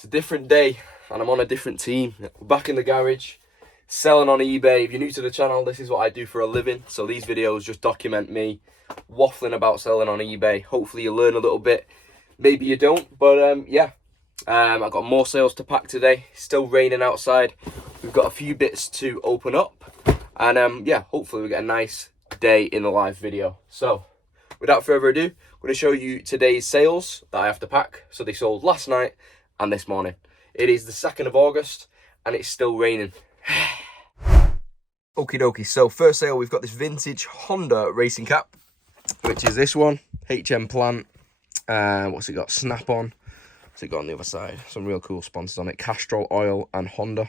It's a different day and I'm on a different team. We're back in the garage, selling on eBay. If you're new to the channel, this is what I do for a living. So these videos just document me waffling about selling on eBay. Hopefully you learn a little bit. Maybe you don't, but yeah. I've got more sales to pack today. Still raining outside. We've got a few bits to open up. And yeah, hopefully we get a nice day in the live video. So without further ado, I'm going to show you today's sales that I have to pack. So they sold last night and this morning. It is the 2nd of August and it's still raining. Okie dokie, so first sale, we've got this vintage Honda racing cap, which is this one, HM Plant. What's it got? Snap-on. What's it got on the other side? Some real cool sponsors on it. Castrol Oil and Honda.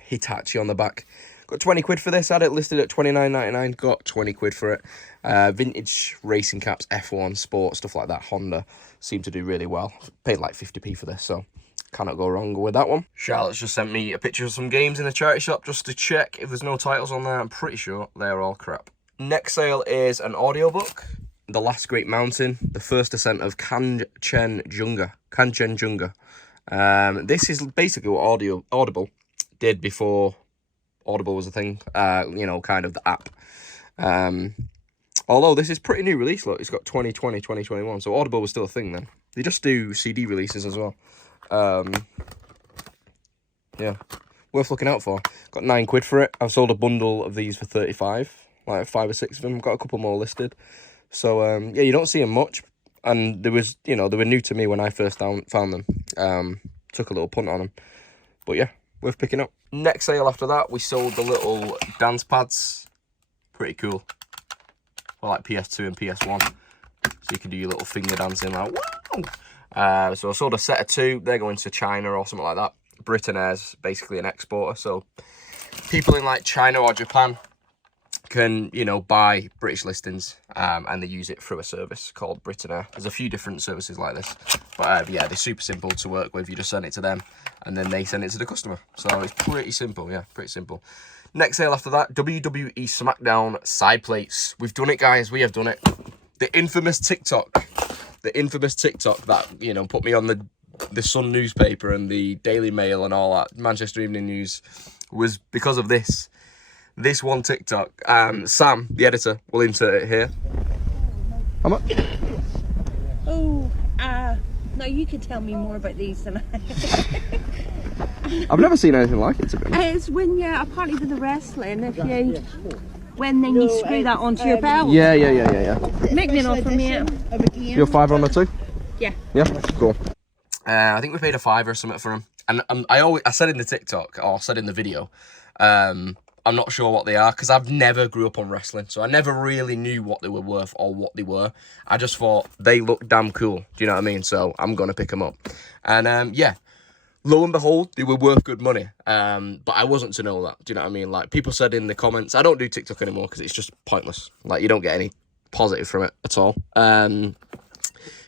Hitachi on the back. Got 20 quid for this. Had it listed at £29.99. Got 20 quid for it. Vintage racing caps, F1, sport, stuff like that. Honda seem to do really well. Paid like 50p for this, so cannot go wrong with that one. Charlotte's just sent me a picture of some games in the charity shop just to check if there's no titles on there. I'm pretty sure they're all crap. Next sale is an audiobook. The Last Great Mountain, the first ascent of Kanchenjunga. This is basically what Audible did before Audible was a thing, you know, kind of the app. Although this is pretty new release, look, it's got 2020, 2021, so Audible was still a thing then. They just do CD releases as well. Yeah, worth looking out for. Got 9 quid for it. I've sold a bundle of these for 35, like 5 or 6 of them. Got a couple more listed. So, yeah, you don't see them much. And there was, you know, they were new to me when I first found them. Took a little punt on them. But yeah, worth picking up. Next sale after that, we sold the little dance pads. Pretty cool. For like PS2 and PS1. So you can do your little finger dancing like, wow! So I sold a set of 2. They're going to China or something like that. Britain Air's basically an exporter. So people in like China or Japan can, you know, buy British listings and they use it through a service called Britain Air. There's a few different services like this, but yeah, they're super simple to work with. You just send it to them and then they send it to the customer. So it's pretty simple. Yeah, pretty simple. Next sale after that, WWE SmackDown side plates. We've done it, guys. We have done it. The infamous TikTok that, you know, put me on the Sun newspaper and the Daily Mail and all that, Manchester Evening News, was because of this one TikTok. Sam, the editor, will insert it here. No, you can tell me more about these than I. I've never seen anything like it, to be honest. It's when you're, apparently for the wrestling, if you, when then you screw that onto your belt. Yeah. Make me an offer, mate. You're £5 on the 2? Yeah. Yeah, cool. I think we paid a £5 or something for them. And I said in the TikTok, or said in the video, I'm not sure what they are because I've never grew up on wrestling. So I never really knew what they were worth or what they were. I just thought they look damn cool. Do you know what I mean? So I'm going to pick them up. And yeah, lo and behold, they were worth good money. But I wasn't to know that. Do you know what I mean? Like people said in the comments, I don't do TikTok anymore because it's just pointless. Like you don't get any positive from it at all.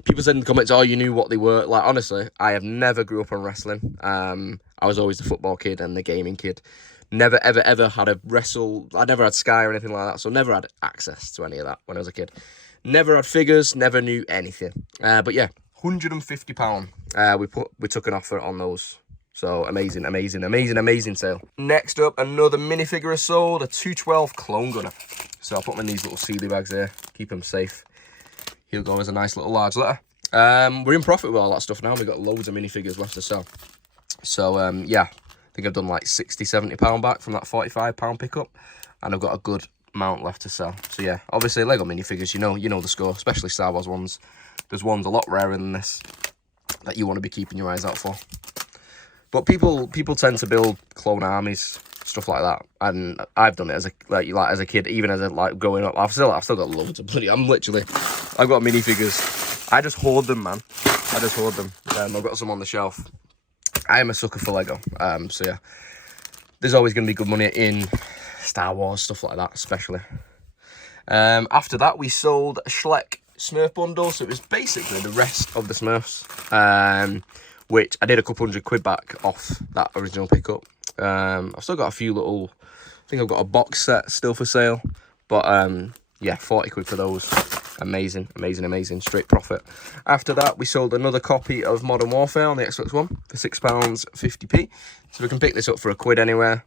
People said in the comments, oh, you knew what they were. Like, honestly, I have never grew up on wrestling. I was always the football kid and the gaming kid. Never, ever had a wrestle. I never had Sky or anything like that, so never had access to any of that when I was a kid. Never had figures, never knew anything. But yeah, £150. We took an offer on those. So amazing sale. Next up, another minifigure is sold, a 212 clone gunner. So I'll put them in these little Sealy bags here, keep them safe. He'll go as a nice little large letter. We're in profit with all that stuff now. We've got loads of minifigures left to sell. So yeah. I think I've done like £60–70 back from that £45 pickup, and I've got a good amount left to sell. So yeah, obviously Lego minifigures, you know the score, especially Star Wars ones. There's ones a lot rarer than this that you want to be keeping your eyes out for. But people tend to build clone armies, stuff like that, and I've done it as a kid, even as growing up. I've still got loads of bloody. I've got minifigures. I just hoard them, man. I just hoard them. I've got some on the shelf. I am a sucker for Lego, so yeah, there's always going to be good money in Star Wars, stuff like that, especially. After that, we sold a Schleck Smurf bundle, so it was basically the rest of the Smurfs, which I did a couple £100 back off that original pickup. I've still got a few little, I think I've got a box set still for sale, but yeah, 40 quid for those. Amazing, amazing, amazing. Straight profit. After that, we sold another copy of Modern Warfare on the Xbox One for £6.50p. So we can pick this up for £1 anywhere.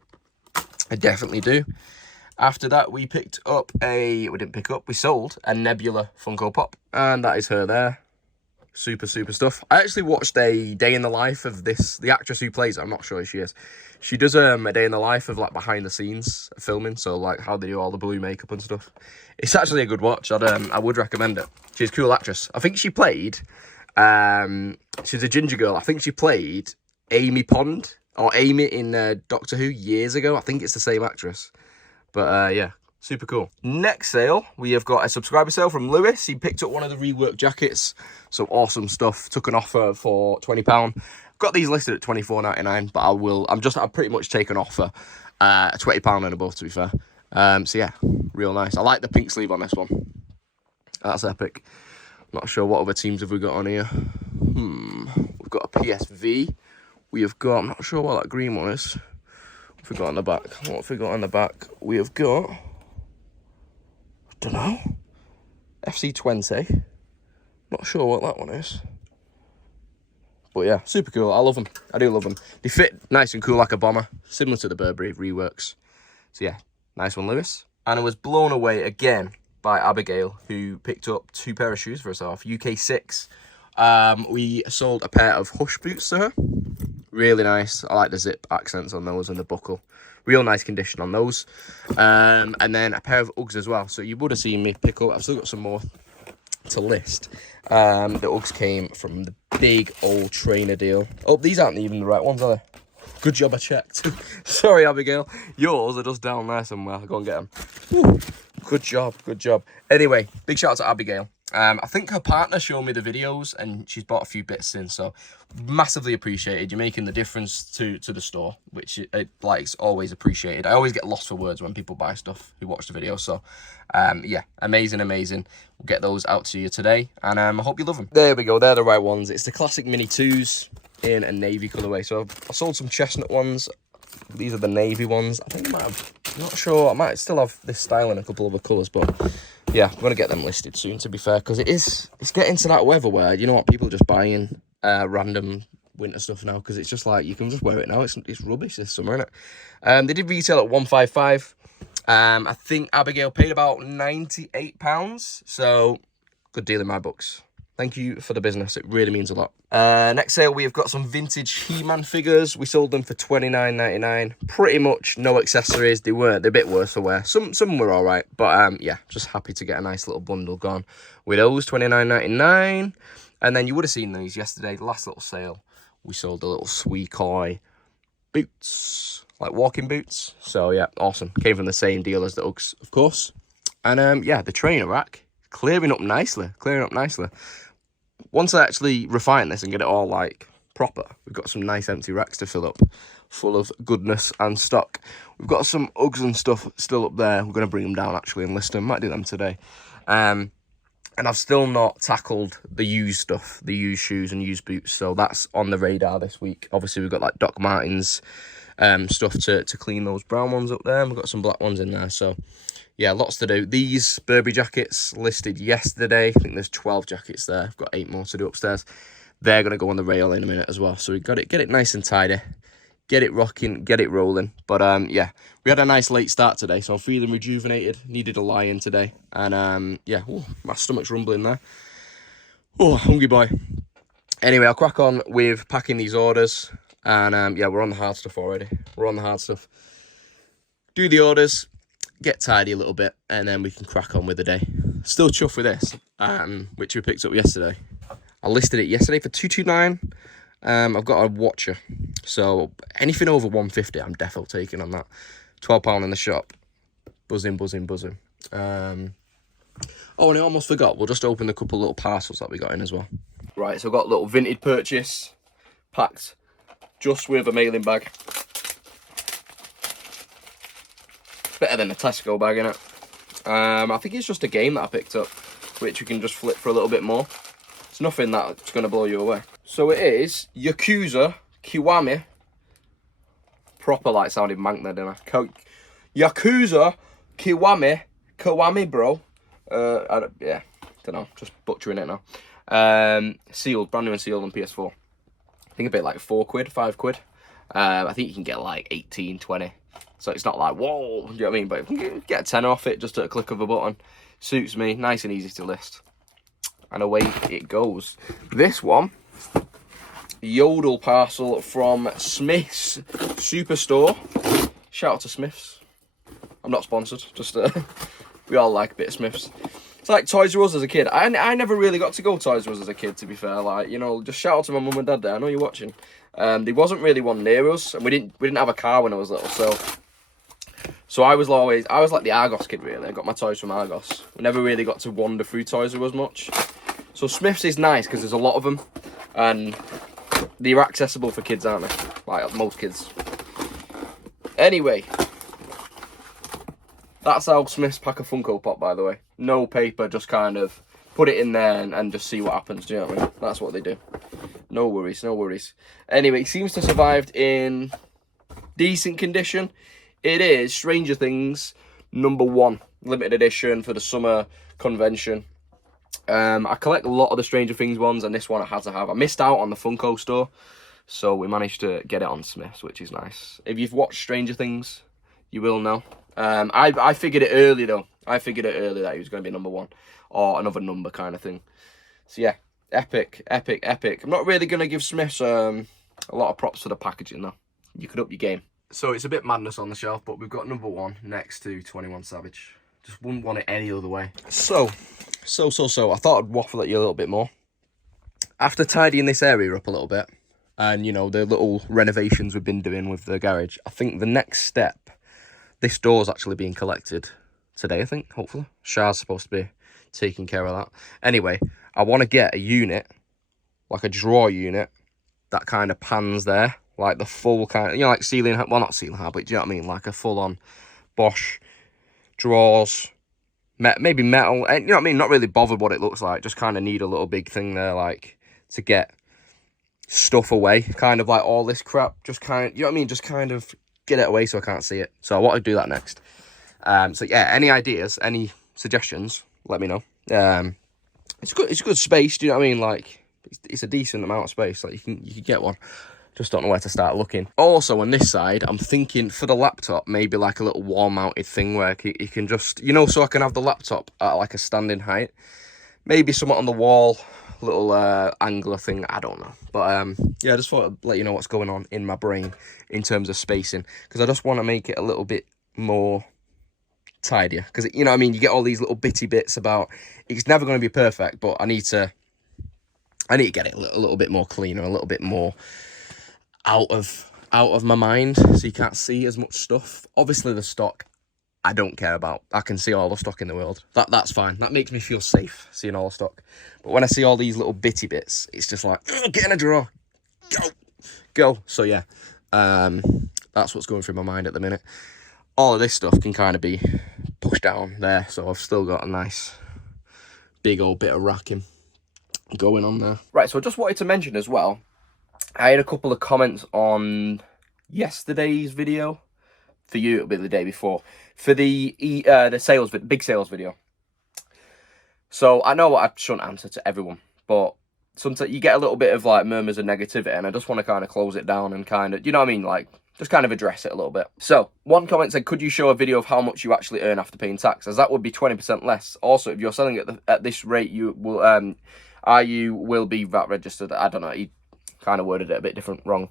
I definitely do. After that, we picked up we sold a Nebula Funko Pop. And that is her there. Super, super stuff. I actually watched a day in the life of the actress who plays it. I'm not sure who she is. She does a day in the life of like behind the scenes filming, so like how they do all the blue makeup and stuff. It's actually a good watch. I would recommend it. She's a cool actress. I think she played she's a ginger girl. I think she played Amy Pond or Amy in Doctor Who years ago. I think it's the same actress. But yeah, super cool. Next sale, we have got a subscriber sale from Lewis. He picked up one of the rework jackets. So awesome stuff. Took an offer for £20. Got these listed at £24.99, but I've pretty much taken offer £20 and above, to be fair. So yeah, real nice. I like the pink sleeve on this one. That's epic. Not sure what other teams have we got on here. We've got a PSV. We have got, I'm not sure what that green one is. What have we got on the back? What have we got on the back? We have got, I don't know, FC20. Not sure what that one is. But yeah, super cool. I love them. I do love them. They fit nice and cool like a bomber. Similar to the Burberry reworks. So yeah, nice one, Lewis. And I was blown away again by Abigail, who picked up 2 pair of shoes for herself. UK6. We sold a pair of Hush boots to her. Really nice. I like the zip accents on those and the buckle. Real nice condition on those. And then a pair of Uggs as well. So you would have seen me pick up. I've still got some more to list. The Uggs came from the big old trainer deal. Oh, these aren't even the right ones, are they? Good job I checked. Sorry, Abigail. Yours are just down there somewhere. I'll go and get them. Whew. Good job, good job. Anyway, big shout out to Abigail. I think her partner showed me the videos and she's bought a few bits in, so massively appreciated. You're making the difference to the store, which is always appreciated. I always get lost for words when people buy stuff who watch the video, so yeah, amazing. We'll get those out to you today, and I hope you love them. There we go, they're the right ones. It's the classic Mini 2s in a navy colourway. So I sold some chestnut ones. These are the navy ones. I think I might have, I'm not sure, I might still have this style in a couple other colours, but yeah, I'm going to get them listed soon, to be fair, because it's getting to that weather where, you know what, people are just buying random winter stuff now, because it's just like, you can just wear it now. It's rubbish this summer, isn't it? They did retail at £155. I think Abigail paid about £98, so good deal in my books. Thank you for the business. It really means a lot. Next sale, we have got some vintage He-Man figures. We sold them for £29.99. Pretty much no accessories. They're a bit worse for wear. Some were all right. But yeah, just happy to get a nice little bundle gone with those, £29.99. And then you would have seen these yesterday, the last little sale. We sold a little Suikoi boots, like walking boots. So yeah, awesome. Came from the same deal as the Uggs, of course. And yeah, the trainer rack, clearing up nicely. Once I actually refine this and get it all like proper, we've got some nice empty racks to fill up, full of goodness and stock. We've got some Uggs and stuff still up there. We're going to bring them down actually and list them. Might do them today. And I've still not tackled the used stuff, the used shoes and used boots. So that's on the radar this week. Obviously, we've got like Doc Martens stuff to clean those brown ones up there. And we've got some black ones in there. So yeah, lots to do. These Burberry jackets listed yesterday. I think there's 12 jackets there. I've got 8 more to do upstairs. They're going to go on the rail in a minute as well. So we got it, get it nice and tidy. Get it rocking, get it rolling. But yeah, we had a nice late start today, so I'm feeling rejuvenated. Needed a lie-in today. And yeah, ooh, my stomach's rumbling there. Oh, hungry boy. Anyway, I'll crack on with packing these orders. And yeah, we're on the hard stuff already. We're on the hard stuff. Do the orders, get tidy a little bit, and then we can crack on with the day. Still chuffed with this, which we picked up yesterday. I listed it yesterday for $229. I've got a watcher, so anything over $150, I'm definitely taking on that. £12 in the shop, buzzing. Oh, and I almost forgot. We'll just open the couple little parcels that we got in as well. Right, so I've got a little vintage purchase packed just with a mailing bag. Better than a Tesco bag, innit? I think it's just a game that I picked up, which you can just flip for a little bit more. It's nothing that's going to blow you away. So it is Yakuza Kiwami. Proper like sounding mank there, didn't I? Yakuza Kiwami, bro. Yeah, Don't know, just butchering it now. Sealed, brand new and sealed on PS4. I think a bit like £4, £5. I think you can get like 18, 20. So it's not like, whoa, do you know what I mean? But you can get a tenner off it just at a click of a button. Suits me, nice and easy to list. And away it goes. This one, Yodel parcel from Smith's Superstore. Shout out to Smith's. I'm not sponsored, just we all like a bit of Smith's. It's like Toys R Us as a kid. I never really got to go Toys R Us as a kid, to be fair. Like, you know, just shout out to my mum and dad there. I know you're watching. There wasn't really one near us, and we didn't have a car when I was little, so I was like the Argos kid, really. I got my toys from Argos. We never really got to wander through Toys R Us much. So Smith's is nice because there's a lot of them, and they're accessible for kids, aren't they? Like most kids. Anyway, that's how Smith's pack a Funko Pop, by the way. No paper, just kind of put it in there and just see what happens. Do you know what I mean? That's what they do. No worries, no worries. Anyway, it seems to have survived in decent condition. It is Stranger Things #1 limited edition for the summer convention. I collect a lot of the Stranger Things ones, and this one I had to have. I missed out on the Funko store, so we managed to get it on Smith's, which is nice. If you've watched Stranger Things, you will know. I figured it early, though. I figured it early that he was going to be #1, or another number kind of thing. So yeah, epic, epic, epic. I'm not really going to give Smith's a lot of props for the packaging, though. You could up your game. So it's a bit madness on the shelf, but we've got #1 next to 21 Savage. Just wouldn't want it any other way. So, I thought I'd waffle at you a little bit more. After tidying this area up a little bit, and, you know, the little renovations we've been doing with the garage, I think the next step, this door's actually being collected today, I think, hopefully. Shah's supposed to be taking care of that. Anyway, I want to get a unit, like a drawer unit, that kind of pans there. Like the full kind of, you know, like ceiling, well, not ceiling height, but do you know what I mean? Like a full-on Bosch drawers, maybe metal, and you know what I mean? Not really bothered what it looks like, just kind of need a little big thing there, like, to get stuff away, kind of like all this crap, just kind of, you know what I mean? Just kind of get it away so I can't see it. So I want to do that next. So yeah, any ideas, any suggestions, let me know. It's a good space, do you know what I mean? Like, it's a decent amount of space, like you can get one. Just don't know where to start looking. Also, on this side, I'm thinking for the laptop, maybe like a little wall-mounted thing where you can just, you know, so I can have the laptop at like a standing height. Maybe something on the wall, little angler thing, I don't know. But yeah, I just thought I'd let you know what's going on in my brain in terms of spacing. Because I just want to make it a little bit more tidier. Because, you know what I mean, you get all these little bitty bits about, it's never going to be perfect, but I need to get it a little bit more cleaner, a little bit more out of my mind, so you can't see as much stuff. Obviously the stock I don't care about. I can see all the stock in the world. That's fine. That makes me feel safe, seeing all the stock. But when I see all these little bitty bits, it's just like, get in a drawer, go. So yeah, that's what's going through my mind at the minute. All of this stuff can kind of be pushed down there, so I've still got a nice big old bit of racking going on there. Right, so I just wanted to mention as well, I had a couple of comments on yesterday's video. For you, it'll be the day before. For the big sales video. So I know I shouldn't answer to everyone, but sometimes you get a little bit of like murmurs of negativity, and I just want to kind of close it down and kind of, you know what I mean, like just kind of address it a little bit. So one comment said, could you show a video of how much you actually earn after paying tax, as that would be 20% less. Also, if you're selling at this rate, you will be VAT registered. I don't know. He kind of worded it a bit different, wrong.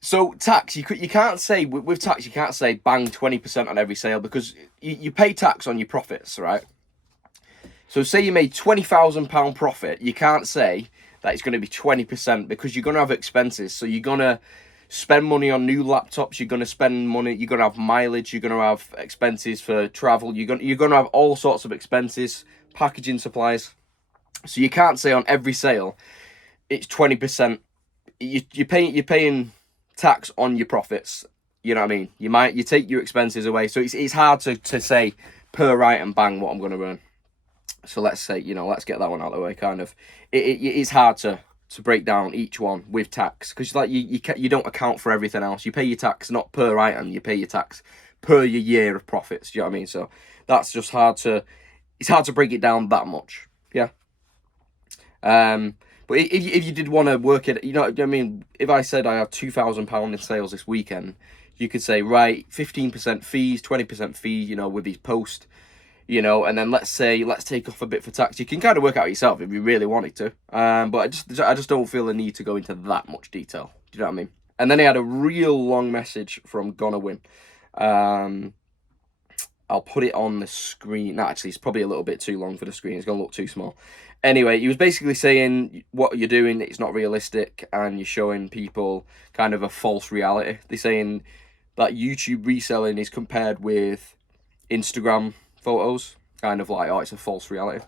So tax, you can't say, with tax, you can't say bang 20% on every sale, because you pay tax on your profits, right? So say you made £20,000 profit, you can't say that it's going to be 20%, because you're going to have expenses. So you're going to spend money on new laptops, you're going to spend money, you're going to have mileage, you're going to have expenses for travel, you're going to have all sorts of expenses, packaging supplies. So you can't say on every sale it's 20%. You're paying tax on your profits. You know what I mean? You take your expenses away. So it's hard to say per item bang what I'm going to earn. So let's say, you know, let's get that one out of the way. Kind of, it's hard to break down each one with tax, because like you don't account for everything else. You pay your tax not per item. You pay your tax per your year of profits. Do you know what I mean? So that's just hard to it's hard to break it down that much. Yeah. But if you did want to work it, you know what I mean? If I said I have £2,000 in sales this weekend, you could say, right, 15% fees, 20% fee, you know, with these posts, you know, and then let's take off a bit for tax. You can kind of work out yourself if you really wanted to. But I just don't feel the need to go into that much detail. Do you know what I mean? And then he had a real long message from Gonna Win. I'll put it on the screen. No, actually, it's probably a little bit too long for the screen. It's going to look too small. Anyway, he was basically saying what you're doing, it's not realistic, and you're showing people kind of a false reality. They're saying that YouTube reselling is compared with Instagram photos, kind of like, oh, it's a false reality.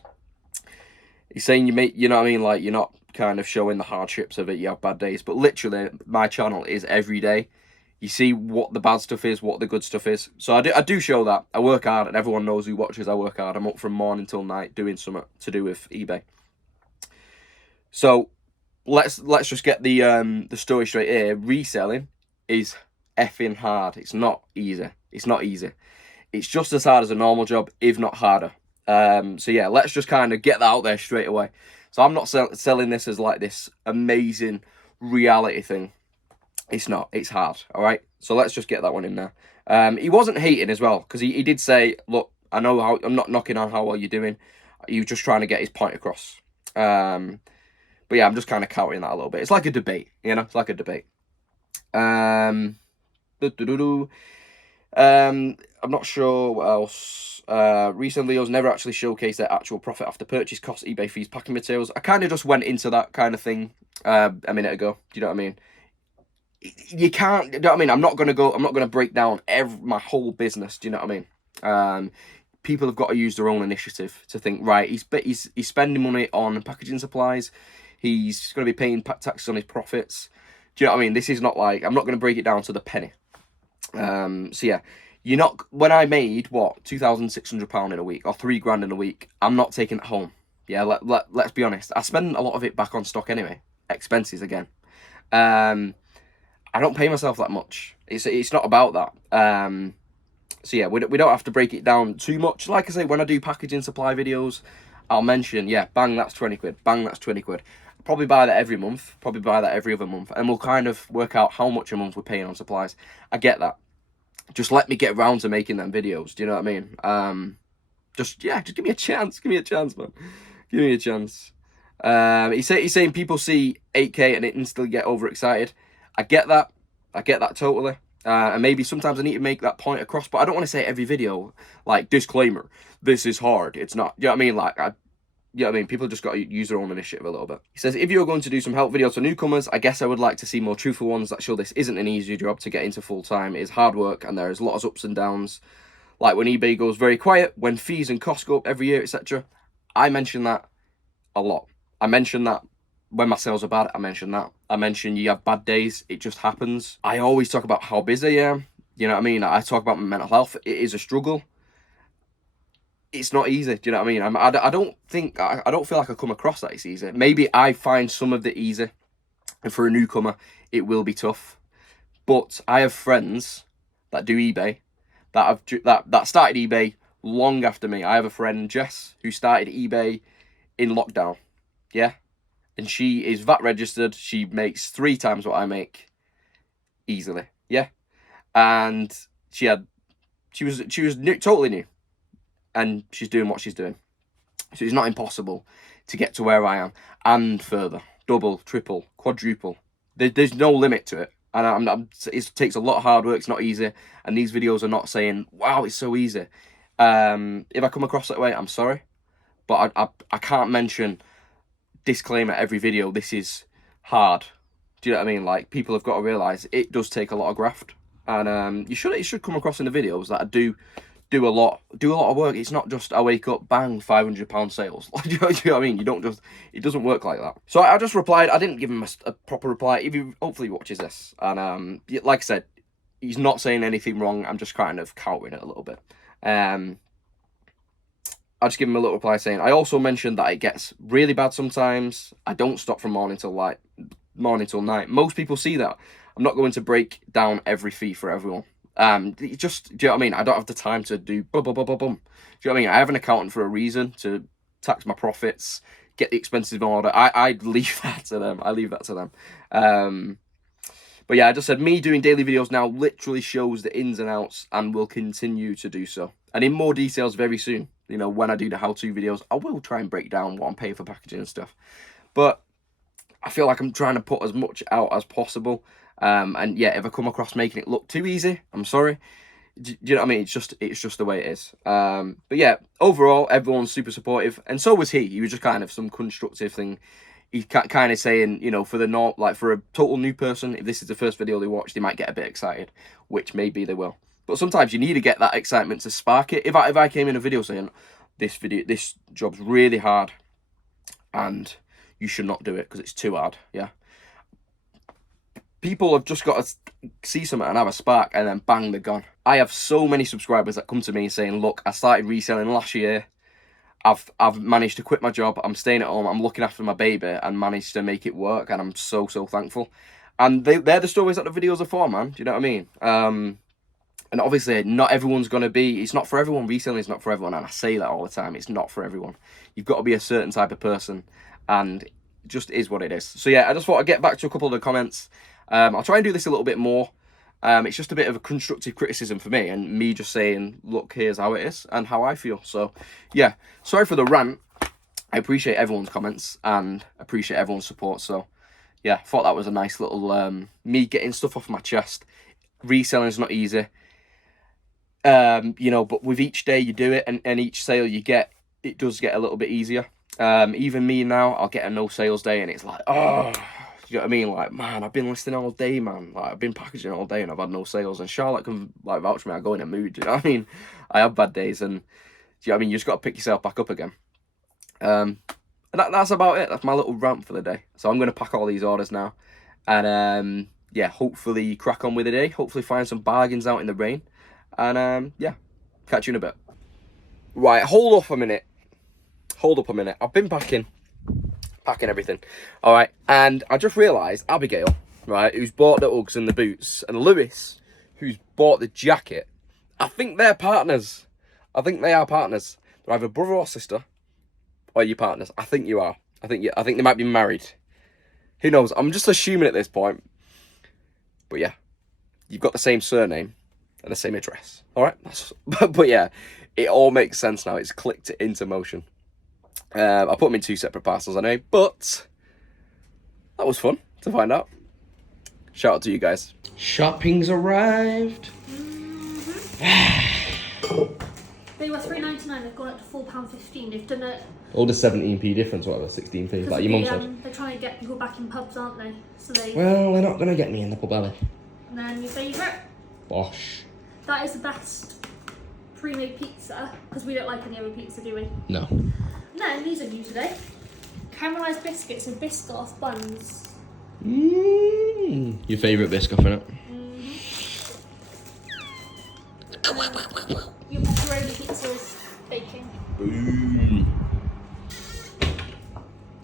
He's saying you know what I mean, like, you're not kind of showing the hardships of it, you have bad days, but literally, my channel is every day. You see what the bad stuff is, what the good stuff is. So I do show that. I work hard, and everyone knows who watches I work hard. I'm up from morning till night doing something to do with eBay. So let's just get the story straight here. Reselling is effing hard. It's not easy. It's not easy. It's just as hard as a normal job, if not harder. So yeah, let's just kind of get that out there straight away. So I'm not selling this as like this amazing reality thing. It's not. It's hard. All right. So let's just get that one in there. He wasn't hating as well, because he did say, look, I know how I'm not knocking on how well you're doing. He was just trying to get his point across. But yeah, I'm just kind of countering that a little bit. It's like a debate, you know. It's like a debate. I'm not sure what else. Recent videos never actually showcase their actual profit after purchase costs, eBay fees, packing materials. I kind of just went into that kind of thing a minute ago. Do you know what I mean? You can't, you know what I mean? I'm not going to break down my whole business. Do you know what I mean? People have got to use their own initiative to think, right, he's spending money on packaging supplies. He's going to be paying taxes on his profits. Do you know what I mean? This is not like, I'm not going to break it down to the penny. So yeah, when I made, what, £2,600 in a week, or £3,000 in a week, I'm not taking it home. Yeah, let's be honest. I spend a lot of it back on stock anyway. Expenses again. I don't pay myself that much. It's not about that. So yeah, we don't have to break it down too much. Like I say, when I do packaging supply videos, I'll mention, yeah, bang, that's 20 quid. Bang, that's 20 quid. Probably buy that every month. Probably buy that every other month. And we'll kind of work out how much a month we're paying on supplies. I get that. Just let me get around to making them videos. Do you know what I mean? Just give me a chance. Give me a chance, man. Give me a chance. He's saying people see 8K and it instantly get overexcited. I get that. I get that totally. And maybe sometimes I need to make that point across, but I don't want to say every video, like, disclaimer, this is hard. It's not. You know what I mean? Like, you know what I mean? People just got to use their own initiative a little bit. He says, if you're going to do some help videos for newcomers, I guess I would like to see more truthful ones that show this isn't an easy job to get into full time. It is hard work and there's lots of ups and downs. Like when eBay goes very quiet, when fees and costs go up every year, etc. I mention that a lot. I mention that when my sales are bad. I mention that. I mention you have bad days. It just happens. I always talk about how busy I am. You know what I mean? I talk about my mental health. It is a struggle. It's not easy. Do you know what I mean? I don't feel like I come across that it's easy. Maybe I find some of the easy, and for a newcomer, it will be tough. But I have friends that do eBay that started eBay long after me. I have a friend, Jess, who started eBay in lockdown. Yeah. And she is VAT registered. She makes 3 times what I make easily. Yeah. And she was totally new. And she's doing what she's doing. So it's not impossible to get to where I am and further. Double, triple, quadruple. There's no limit to it. And it takes a lot of hard work. It's not easy. And these videos are not saying, wow, it's so easy. If I come across that way, I'm sorry. But I can't mention, disclaimer every video, this is hard. Do you know what I mean? Like, people have got to realise it does take a lot of graft. And it should come across in the videos that I do a lot of work. It's not just I wake up, bang, £500 sales. Do you know what I mean? It doesn't work like that. So I just replied. I didn't give him a proper reply. Hopefully he watches this. And like I said, he's not saying anything wrong. I'm just kind of countering it a little bit. I just give him a little reply saying, I also mentioned that it gets really bad sometimes. I don't stop from morning till night. Most people see that. I'm not going to break down every fee for everyone. do you know what I mean? I don't have the time to do bum, bum, bum, bum, bum. Do you know what I mean? I have an accountant for a reason, to tax my profits, get the expenses in order. I leave that to them. I leave that to them. But yeah, I just said me doing daily videos now literally shows the ins and outs, and will continue to do so. And in more details very soon. You know, when I do the how-to videos, I will try and break down what I'm paying for packaging and stuff. But I feel like I'm trying to put as much out as possible. And yeah, if I come across making it look too easy, I'm sorry. Do you know what I mean? It's just the way it is. But yeah, overall, everyone's super supportive, and so was he. He was just kind of some constructive thing. He's kind of saying, you know, for a total new person, if this is the first video they watch, they might get a bit excited, which maybe they will. But sometimes you need to get that excitement to spark it. If I came in a video saying this job's really hard, and you should not do it because it's too hard, yeah, people have just got to see something and have a spark, and then bang, they're gone. I have so many subscribers that come to me saying, look, I started reselling last year. I've managed to quit my job. I'm staying at home. I'm looking after my baby and managed to make it work. And I'm so thankful. And they're the stories that the videos are for, man. Do you know what I mean? And obviously, not everyone's going to be... It's not for everyone. Reselling is not for everyone. And I say that all the time. It's not for everyone. You've got to be a certain type of person. And it just is what it is. So yeah, I just thought I'd get back to a couple of the comments. I'll try and do this a little bit more. It's just a bit of a constructive criticism for me, and me just saying, look, here's how it is and how I feel. So yeah, sorry for the rant. I appreciate everyone's comments and appreciate everyone's support. So yeah, thought that was a nice little me getting stuff off my chest. Reselling is not easy, you know, but with each day you do it, and each sale you get, it does get a little bit easier. Even me now, I'll get a no sales day and it's like, oh, you know what I mean? Like, man, I've been listing all day, man. Like, I've been packaging all day and I've had no sales. And Charlotte can, like, vouch for me. I go in a mood, do you know what I mean? I have bad days, and, do you know what I mean? You just got to pick yourself back up again. And that's about it. That's my little rant for the day. So I'm going to pack all these orders now. And, yeah, hopefully crack on with the day. Hopefully find some bargains out in the rain. And, yeah, catch you in a bit. Right, hold up a minute. I've been packing everything, all right, and I just realised Abigail, right, who's bought the Uggs and the boots, and Lewis, who's bought the jacket, I think they're partners. I think they are partners. They're either brother or sister, or you partners. I think you are. I think they might be married. Who knows? I'm just assuming at this point. But yeah, you've got the same surname and the same address. All right, but yeah, it all makes sense now. It's clicked into motion. I put them in 2 separate parcels, I know, but that was fun to find out. Shout out to you guys. Shopping's arrived. They were £3.99. They've gone up to £4.15. They've done it. All the 17p difference, whatever, 16p, like your mum said. They're trying to get people back in pubs, aren't they? So they. Well, they're not gonna get me in the pub, are they? And then your favourite. Bosh. That is the best pre-made pizza, because we don't like any other pizza, do we? No. No, these are new today. Caramelised biscuits and Biscoff buns. Your favourite Biscoff, innit? Your pepperoni pizza is baking. Boom.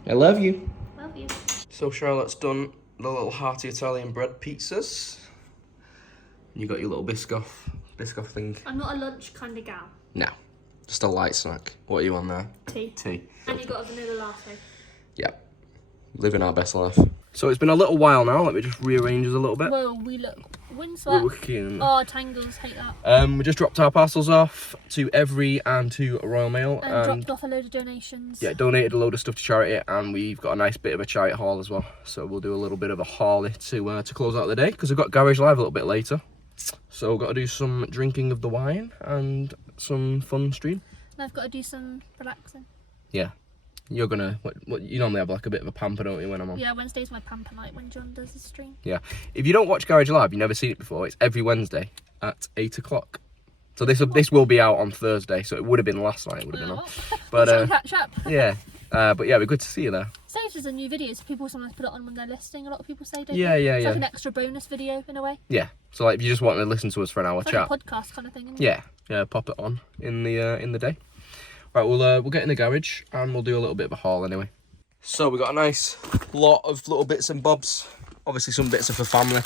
I love you. Love you. So Charlotte's done the little hearty Italian bread pizzas. You got your little Biscoff thing. I'm not a lunch kind of gal. No, just a light snack. What are you on there? Tea. And you got a vanilla latte. Yeah, living our best life. So it's been a little while now. Let me just rearrange us a little bit. Whoa, we look windswept. Oh, tangles, hate that. We just dropped our parcels off to Every and to Royal Mail. And dropped off a load of donations. Yeah, donated a load of stuff to charity, and we've got a nice bit of a charity haul as well. So we'll do a little bit of a haul to close out the day, because we've got Garage Live a little bit later. So we've got to do some drinking of the wine and some fun stream. And I've got to do some relaxing. Yeah. You're gonna, what you normally have like a bit of a pamper, don't you, when I'm on? Yeah, Wednesday's my pamper night when John does his stream. Yeah. If you don't watch Garage Live, you've never seen it before, it's every Wednesday at 8 o'clock. So this will be out on Thursday, so it would have been last night, it would have been on. But catch up. yeah. But yeah, it'd be good to see you there. Saves as a new video, so people sometimes put it on when they're listing. A lot of people say, don't Yeah, they? yeah, It's yeah. like an extra bonus video in a way. Yeah. So like if you just want to listen to us for an hour It's chat. like a podcast kind of thing, isn't it? Yeah. Yeah, pop it on in the day. Right, we'll get in the garage and we'll do a little bit of a haul anyway. So we got a nice lot of little bits and bobs. Obviously some bits are for family.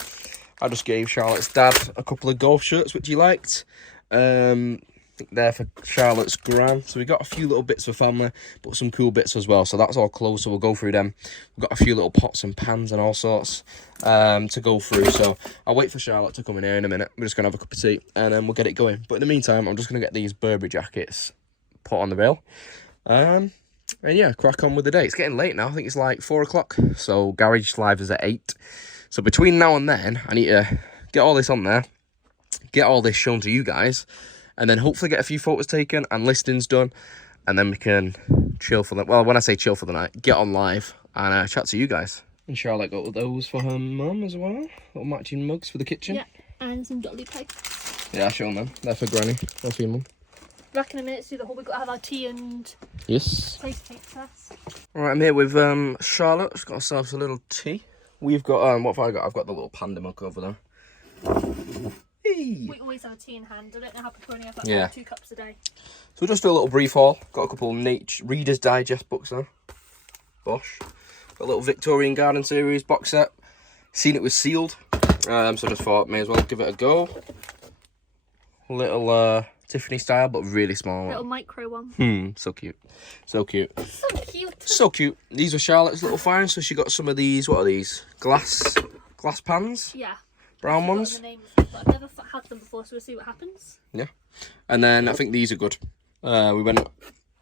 I just gave Charlotte's dad a couple of golf shirts, which he liked. I think they're for Charlotte's gran. So we got a few little bits for family, but some cool bits as well. So that's all closed, so we'll go through them. We've got a few little pots and pans and all sorts to go through. So I'll wait for Charlotte to come in here in a minute. We're just going to have a cup of tea and then we'll get it going. But in the meantime, I'm just going to get these Burberry jackets put on the rail. And yeah, crack on with the day. It's getting late now. I think it's like 4 o'clock. So Garage Live is at 8. So between now and then, I need to get all this on there, get all this shown to you guys, and then hopefully get a few photos taken and listings done, and then we can chill for the, well, when I say chill for the night, get on live and chat to you guys. And Charlotte got those for her mum as well, little matching mugs for the kitchen. Yeah, and some dolly plates. Yeah, I'll show them. They're for Granny. They're for your mum. Back in a minute to do the whole. We've got to have our tea and Yes. place plates first. Alright, I'm here with Charlotte. She's got herself a little tea. We've got, what have I got? I've got the little panda mug over there. Hey. We always have a tea in hand. I don't know how people only have Yeah. 2 cups a day. So we'll just do a little brief haul. Got a couple of Reader's Digest books there. Bosh. Got a little Victorian Garden series box set. Seen it was sealed. So just thought may as well give it a go. Little Tiffany style, but really small. Little micro one. So cute. So cute. So cute. So cute. These were Charlotte's little finds. So she got some of these, what are these? Glass pans? Yeah. Brown I've ones? forgotten the name of them, but I've never had them before, so we'll see what happens. Yeah. And then I think these are good. We went...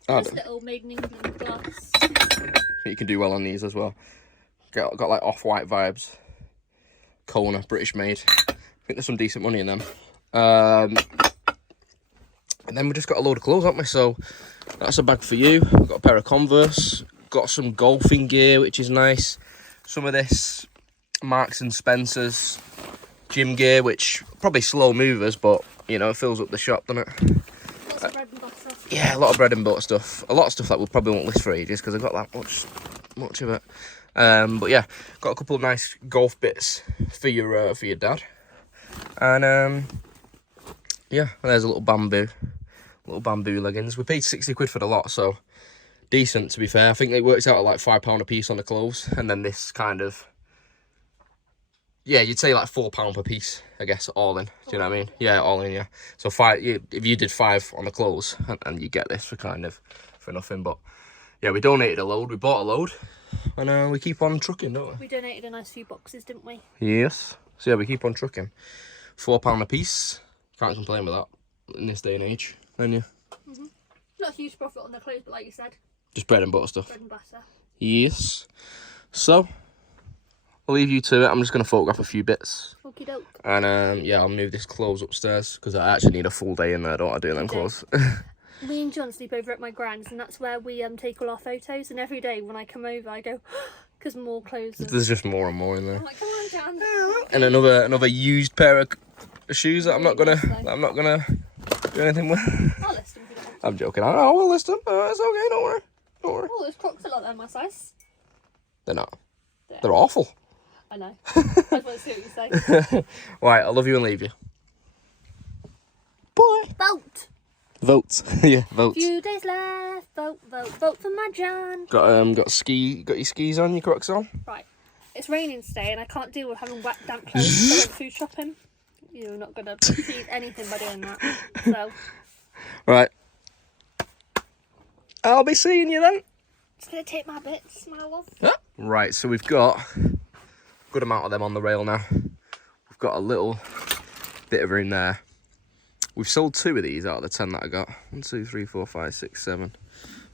This little made in England glass. You can do well on these as well. Got like off-white vibes. Kona, British made. I think there's some decent money in them. And then we just got a load of clothes, haven't we? So that's a bag for you. We've got a pair of Converse. Got some golfing gear, which is nice. Some of this Marks and Spencer's gym gear, which probably slow movers, but you know, it fills up the shop, doesn't it? Lots of bread and butter. Yeah, a lot of bread and butter stuff. A lot of stuff that we probably won't list for ages because I've got that much of it. But yeah, got a couple of nice golf bits for your dad. And yeah, there's a little bamboo leggings. We paid 60 quid for the lot, so decent to be fair. I think it works out at like £5 a piece on the clothes, and then this kind of, yeah, you'd say like £4 per piece, I guess, all in. Do you know what I mean? Yeah, all in, yeah. So if you did 5 on the clothes, and you get this for nothing. But yeah, we donated a load. We bought a load, and we keep on trucking, don't we? We donated a nice few boxes, didn't we? Yes. So yeah, we keep on trucking. £4 a piece. Can't complain with that in this day and age, can you? Not a huge profit on the clothes, but like you said, Just bread and butter stuff. bread and butter. Yes. So I'll leave you to it. I'm just going to photograph a few bits. Okie doke. And yeah, I'll move this clothes upstairs because I actually need a full day in there. I don't want to do them clothes. Me and John sleep over at my grand's, and that's where we take all our photos. And every day when I come over, I go, because more clothes. There's just more and more in there. I'm like, come on, John. And another used pair of shoes that I'm not gonna do anything with. I'll list them if you don't want. I'm joking. I will list them. It's okay. Don't worry. Don't worry. Oh, those Crocs are like they're my size. They're not. They're awful. I know. I just want to see what you say. Right. I love you and leave you. Bye. Vote. Votes. Yeah, votes. Few days left. Vote, vote, vote for my John. Got your skis on, your Crocs on. Right. It's raining today, and I can't deal with having wet, damp clothes. So I went food shopping. You're not gonna achieve anything by doing that. So. Right. I'll be seeing you then. Just gonna take my bits, my love. Right, so we've got a good amount of them on the rail now. We've got a little bit of room there. We've sold 2 of these out of the 10 that I got. 1, 2, 3, 4, 5, 6, 7.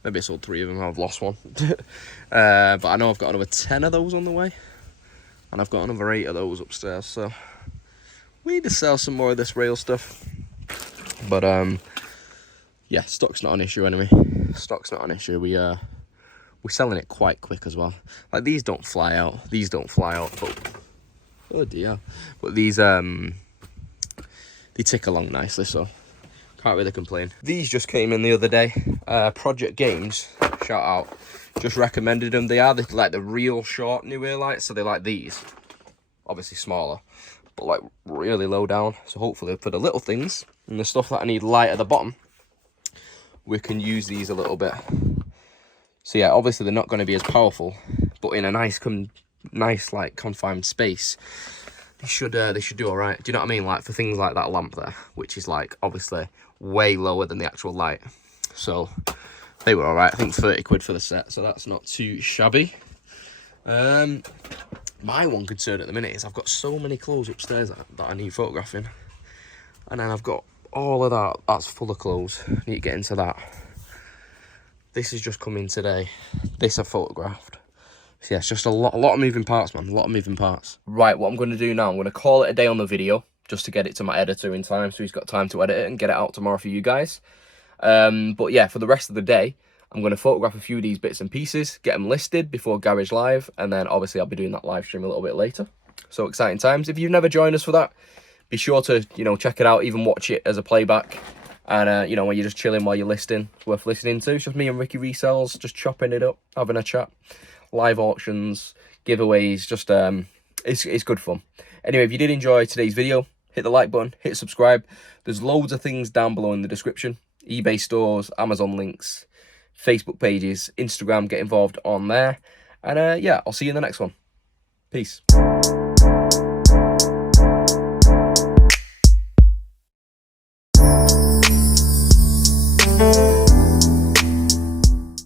Maybe I sold 3 of them. I've lost one. But I know I've got another 10 of those on the way. And I've got another 8 of those upstairs. So we need to sell some more of this rail stuff. But yeah, stock's not an issue anyway. Stock's not an issue. We're selling it quite quick as well. Like these don't fly out. These don't fly out. But oh dear. But these they tick along nicely, so can't really complain. These just came in the other day. Project Games, shout out, just recommended them. They are like the real short new ear lights, so they like these. Obviously smaller, but like really low down. So hopefully for the little things and the stuff that I need light at the bottom, we can use these a little bit. So yeah, obviously they're not going to be as powerful, but in a nice like confined space, they should do all right. Do you know what I mean? Like for things like that lamp there, which is like obviously way lower than the actual light. So they were all right. I think 30 quid for the set, so that's not too shabby. My one concern at the minute is I've got so many clothes upstairs that I need photographing, and then I've got all of that's full of clothes. I need to get into that. This has just come in today. This I photographed. So yeah, it's just a lot of moving parts, man. A lot of moving parts. Right, what I'm going to do now, I'm going to call it a day on the video just to get it to my editor in time so he's got time to edit it and get it out tomorrow for you guys. But yeah, for the rest of the day, I'm going to photograph a few of these bits and pieces, get them listed before Garage Live, and then obviously I'll be doing that live stream a little bit later. So exciting times. If you've never joined us for that, be sure to, you know, check it out, even watch it as a playback. And, you know, when you're just chilling while you're listing, it's worth listening to. It's just me and Ricky Resells, just chopping it up, having a chat. Live auctions, giveaways, just, it's good fun. Anyway, if you did enjoy today's video, hit the like button, hit subscribe. There's loads of things down below in the description. eBay stores, Amazon links, Facebook pages, Instagram, get involved on there. And, yeah, I'll see you in the next one. Peace.